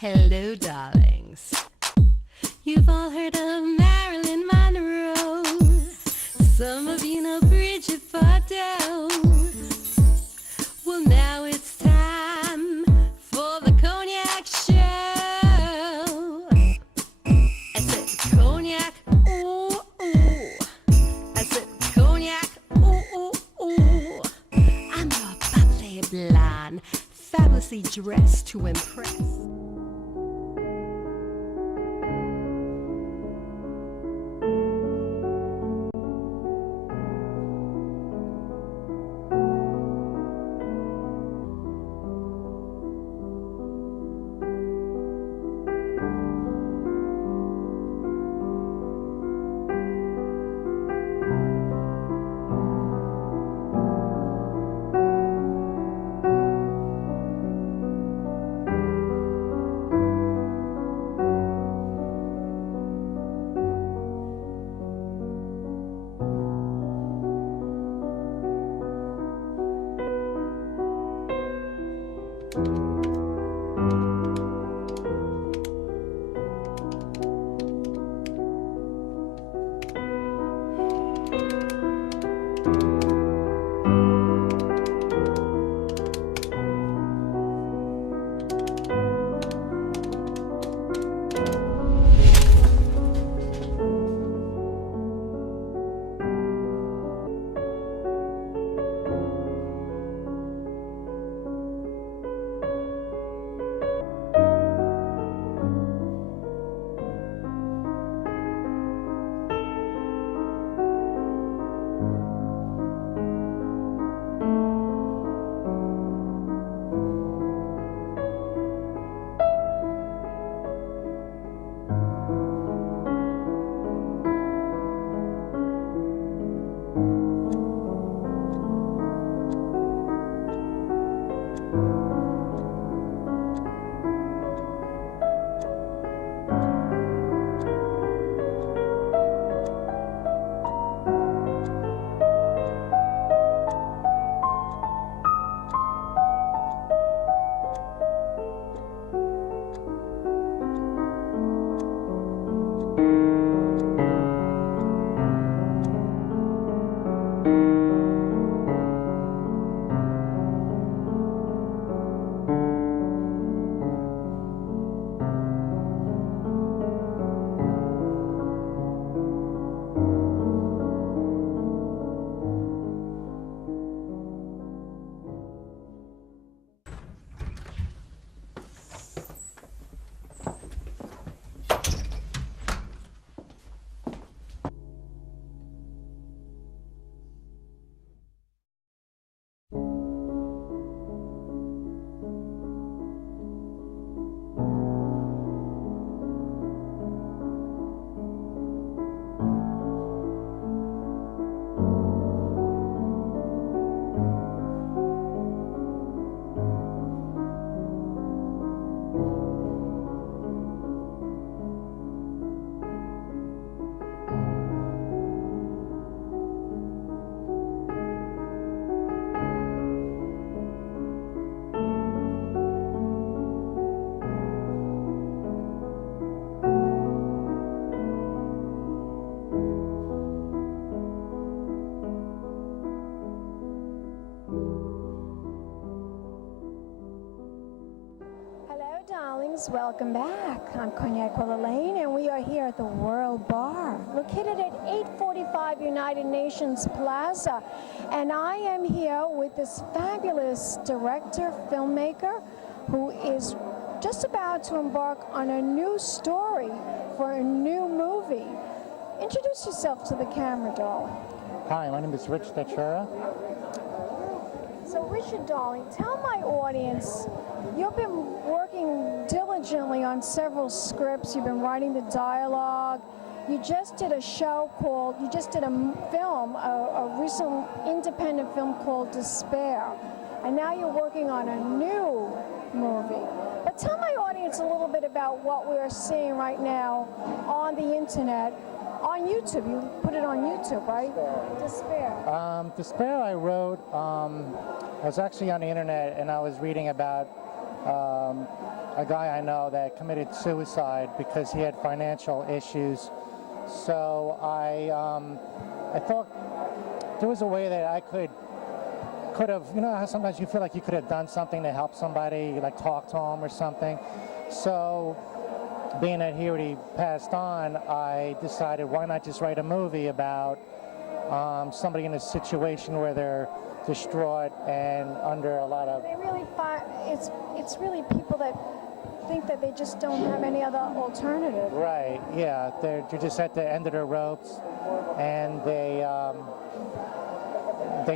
Hello, darlings. You've all heard of Marilyn Monroe. Some of you know Bridget Bardot. Well, now it's time for the Cognac Show. I said cognac, ooh, ooh. I said cognac, ooh, ooh, ooh. I'm your bubbly blonde, fabulously dressed to impress. Welcome back. I'm Cognac Wellerlane, and we are here at the World Bar, located at 845 United Nations Plaza. And I am here with this fabulous director, filmmaker, who is just about to embark on a new story for a new movie. Introduce yourself to the camera, darling. Hi, my name is Richard Stachura. So, Richard, darling, tell my audience, you've been working diligently on several scripts. You've been writing the dialogue. You just did a show called, you just did a film, a recent independent film called Despair. And now you're working on a new movie. But tell my audience a little bit about what we are seeing right now on the internet, on YouTube. You put it on YouTube, right? Despair. Despair I wrote, I was actually on the internet and I was reading about a guy I know that committed suicide because he had financial issues. So I thought there was a way that I could have, you know how sometimes you feel like you could have done something to help somebody, like talk to him or something. So being that he already passed on, I decided why not just write a movie about somebody in a situation where they're distraught and under a lot of... They really find it's really people that think that they just don't have any other alternative. Right, yeah, they're just at the end of their ropes, and they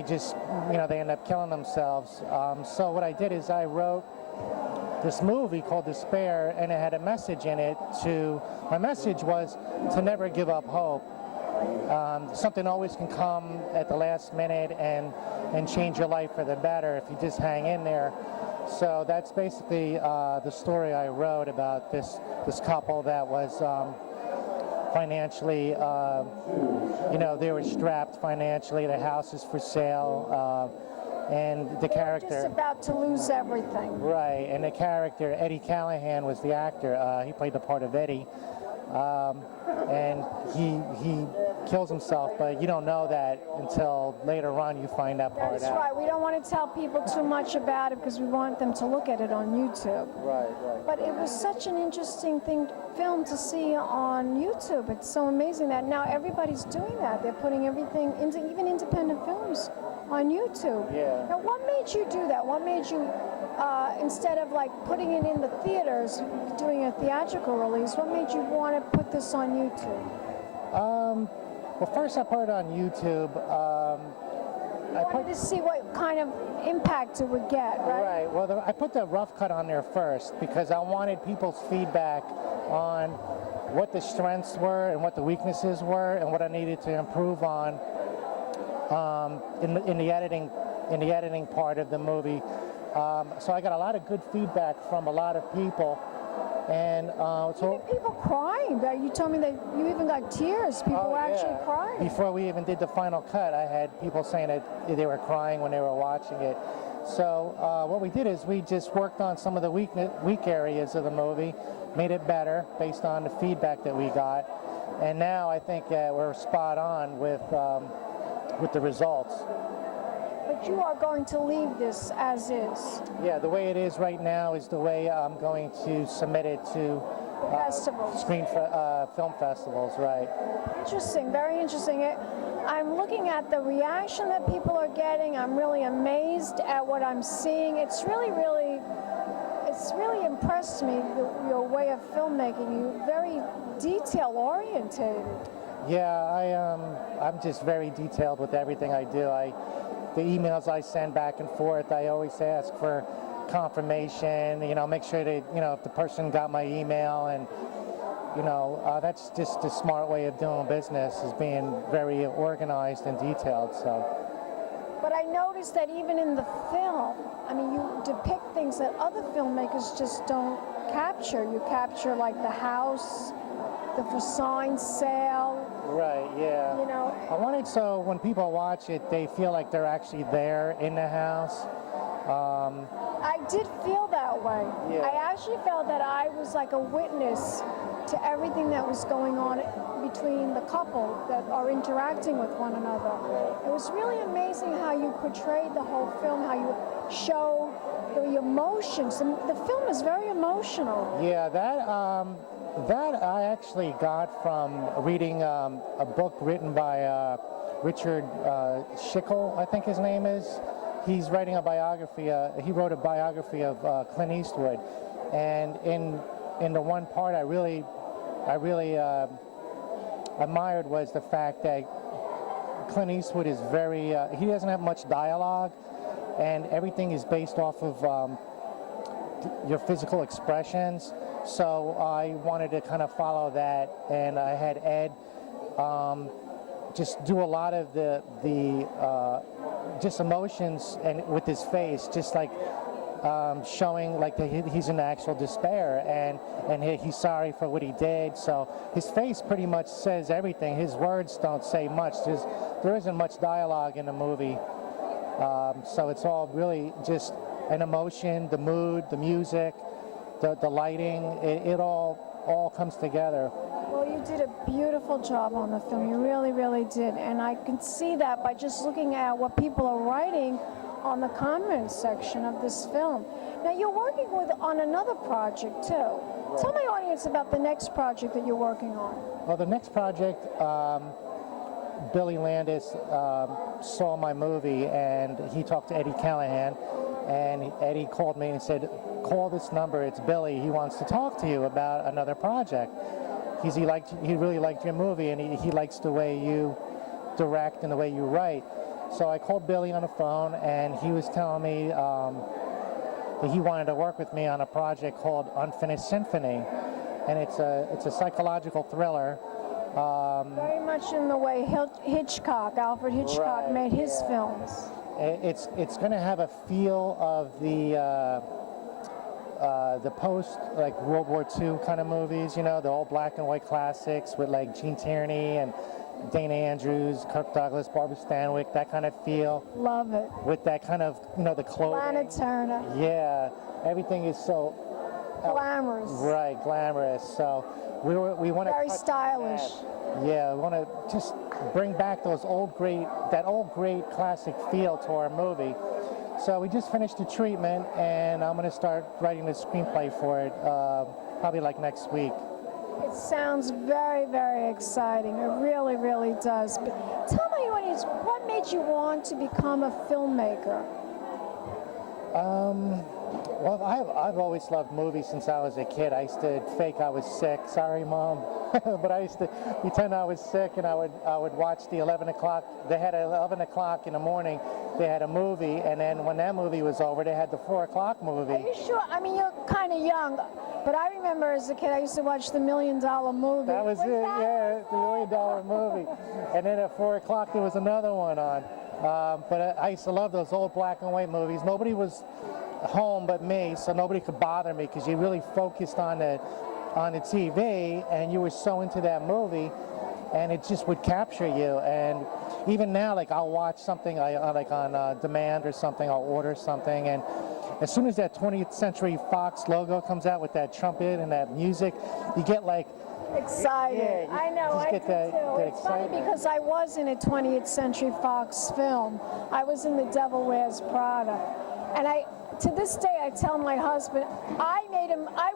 just, you know, they end up killing themselves. So what I did is I wrote this movie called Despair, and it had a message in it. My message was to never give up hope. Something always can come at the last minute and change your life for the better if you just hang in there. So that's basically the story I wrote about this couple that was financially, you know, they were strapped financially. The house is for sale, and the character... Just about to lose everything. Right, and the character, Eddie Callahan, was the actor. He played the part of Eddie. And he kills himself, but you don't know that until later on you find that part out. That's right. We don't want to tell people too much about it because we want them to look at it on YouTube. Right. But it was such an interesting film to see on YouTube. It's so amazing that now everybody's doing that. They're putting everything into even independent films on YouTube. Yeah. Now, what made you do that? What made you, instead of like putting it in the theaters, doing a theatrical release, what made you want to put this on YouTube? Well, first I put it on YouTube. I wanted to see what kind of impact it would get, right? Right. Well, I put the rough cut on there first because I wanted people's feedback on what the strengths were and what the weaknesses were and what I needed to improve on in the editing part of the movie. So I got a lot of good feedback from a lot of people, and so people crying. You told me that you even got tears. People were actually crying. Before we even did the final cut, I had people saying that they were crying when they were watching it. So what we did is we just worked on some of the weak areas of the movie, made it better based on the feedback that we got, and now I think we're spot on with the results. But you are going to leave this as is. Yeah, the way it is right now is the way I'm going to submit it to festivals. Film festivals, right. Interesting, very interesting. I'm looking at the reaction that people are getting. I'm really amazed at what I'm seeing. It's really impressed me, your way of filmmaking. You're very detail-oriented. Yeah, I'm just very detailed with everything I do. The emails I send back and forth, I always ask for confirmation, you know, make sure that, you know, if the person got my email, and, you know, that's just a smart way of doing business, is being very organized and detailed, so. But I noticed that even in the film, I mean, you depict things that other filmmakers just don't capture. You capture, like, the house, the for sign sale. Right, yeah. You know, I wanted so when people watch it, they feel like they're actually there in the house. I did feel that way. Yeah. I actually felt that I was like a witness to everything that was going on between the couple that are interacting with one another. It was really amazing how you portrayed the whole film, how you showed the emotions. The film is very emotional. Yeah, that I actually got from reading a book written by Richard Stachura, I think his name is. He's writing a biography. He wrote a biography of Clint Eastwood, and in the one part I really admired was the fact that Clint Eastwood is very. He doesn't have much dialogue, and everything is based off of your physical expressions. So I wanted to kind of follow that, and I had Ed just do a lot of the just emotions and with his face, just like showing like he's in actual despair, and he's sorry for what he did. So his face pretty much says everything. His words don't say much. There isn't much dialogue in the movie, so it's all really just an emotion, the mood, the music, the lighting, it all comes together. Well, you did a beautiful job on the film. You really, really did. And I can see that by just looking at what people are writing on the comments section of this film. Now, you're working on another project, too. Right. Tell my audience about the next project that you're working on. Well, the next project, Billy Landis saw my movie, and he talked to Eddie Callahan, and Eddie called me and said, call this number, it's Billy, he wants to talk to you about another project. He really liked your movie, and he likes the way you direct and the way you write. So I called Billy on the phone, and he was telling me that he wanted to work with me on a project called Unfinished Symphony, and it's a psychological thriller. Very much in the way Alfred Hitchcock made his films. It's going to have a feel of the post, like, World War II kind of movies, you know, the old black and white classics with, like, Gene Tierney and Dana Andrews, Kirk Douglas, Barbara Stanwyck, that kind of feel. Love it. With that kind of, you know, the clothing. Lana Turner. Yeah, everything is so glamorous. Right, glamorous. So we want to very stylish. Yeah, we want to just bring back that old great classic feel to our movie. So we just finished the treatment, and I'm going to start writing the screenplay for it probably like next week. It sounds very, very exciting. It really, really does. But tell my audience, what made you want to become a filmmaker? Well, I've always loved movies since I was a kid. I used to fake I was sick. Sorry, Mom. But I used to pretend I was sick, and I would watch the 11 o'clock. They had 11 o'clock in the morning. They had a movie, and then when that movie was over, they had the 4 o'clock movie. Are you sure? I mean, you're kind of young, but I remember as a kid I used to watch the $1 Million Movie. That was it, yeah, the $1 Million Movie. And then at 4 o'clock there was another one on. But I used to love those old black and white movies. Nobody was home but me, so nobody could bother me because you really focused on the TV, and you were so into that movie, and it just would capture you. And even now, like, I'll watch something like on demand or something, I'll order something, and as soon as that 20th Century Fox logo comes out with that trumpet and that music, you get like excited. Yeah, I know, I do too. That it's funny because I was in a 20th Century Fox film. I was in The Devil Wears Prada, and to this day, I tell my husband, I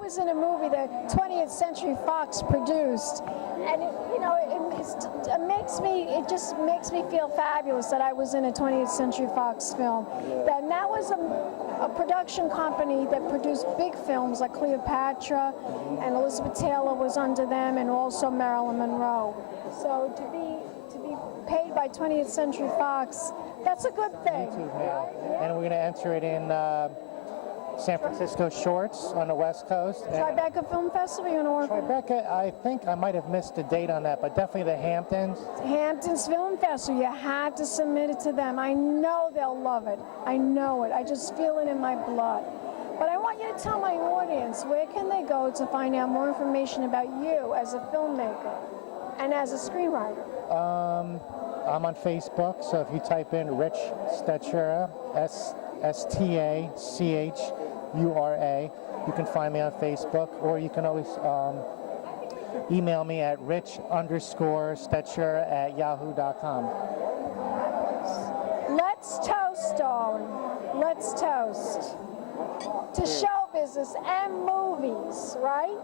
was in a movie that 20th Century Fox produced, and it just makes me feel fabulous that I was in a 20th Century Fox film. Yeah. And that was a production company that produced big films like Cleopatra, and Elizabeth Taylor was under them, and also Marilyn Monroe. So to be paid by 20th Century Fox, that's a good thing. YouTube, yeah. And we're going to enter it in San Francisco Shorts on the West Coast. Tribeca Film Festival, you know? Tribeca, I think I might have missed the date on that, but definitely the Hamptons. Hamptons Film Festival, you have to submit it to them. I know they'll love it. I know it. I just feel it in my blood. But I want you to tell my audience, where can they go to find out more information about you as a filmmaker and as a screenwriter? I'm on Facebook, so if you type in Rich Stachura, Stachura, you can find me on Facebook, or you can always email me at rich_Stachura@yahoo.com. Let's toast, darling. Let's toast. To show business and movies, right?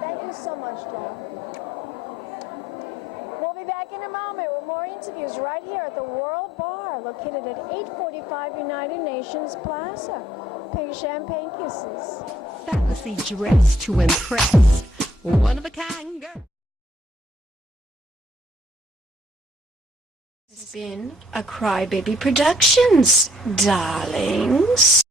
Thank you so much, John. We'll be back in a moment with more interviews right here at the World Bar, located at 845 United Nations Plaza. Pink champagne kisses. Fancy dress to impress. One of a kind girl. It's been a Crybaby Productions, darlings.